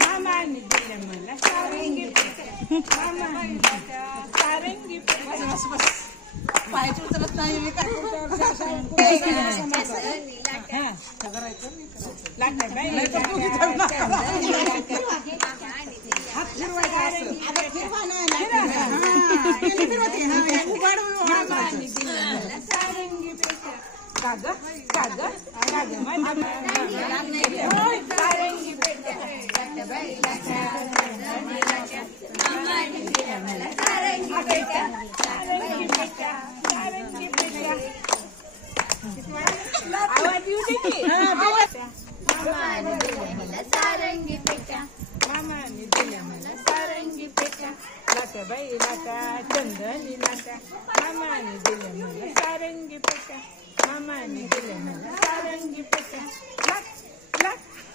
मामाने दिलं मला सारंगी पेट्या, मामाने सारंगी पेट्या. पाहायचं उतरत नाही मी काय आवाज येऊ दे की. मामाने दिलं मला सारंगी पेट्या, मामाने दिल्या मला सारंगी पेट्या, लाट्या बाई लाट्या चंदनी लाट्या. मामाने दिल्या मला सारंगी पेट्या, मामाने दिल्या मला सारंगी पेट्या. लाट लाट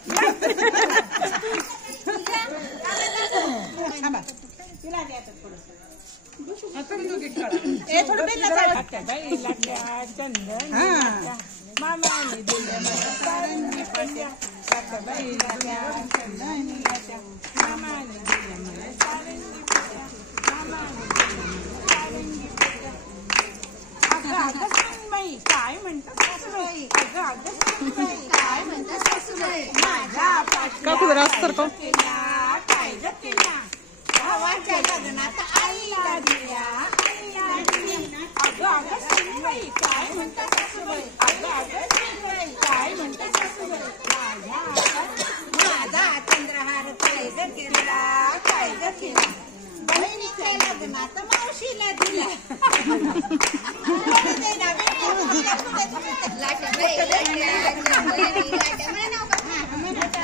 लाट्या बाई लाट्या चंदनी लाट्या. मामाने दिल्या मला सारंगी पेट्या, लाट्या बाई लाट्या चंदनी लाट्या. मामाने दिल्या मला सारंगी पेट्या, मामाने दिल्या मला सारंगी पेट्या. अगं अगं सुनबाई काय म्हणतात सासूबाई, अगं अगं सुनबाई काय म्हणतात सासूबाई, माझ्या पाठल्या केल्या काय ग केल्या, भावाच्या लग्नात आईला दिल्या, आईला दिल्या. अगं अगं सुनबाई काय म्हणतात सासूबाई, अगं अगं सुनबाई काय म्हणतात सासूबाई, माझा चंद्रहार काय ग केला, काय ग केला, बहिणीच्या लग्नात मावशीला दिला. लाट्या बाई लाट्या चंदनी लाट्या. मला नाव काकू म्हणा ना.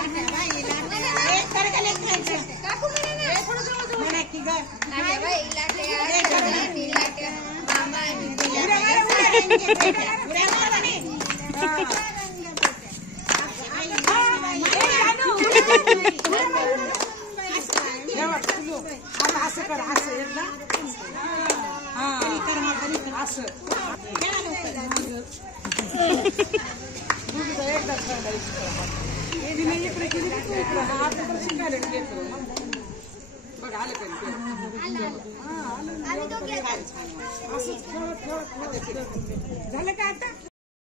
लाट्या बाई लाट्या चंदनी लाट्या, मामाने दिलं मला सारंगी पेट्या. असं कर असं एकदा असं इकडे गेली आता तर शिकायला बघा आलं आम्ही दोघे झालं का आता.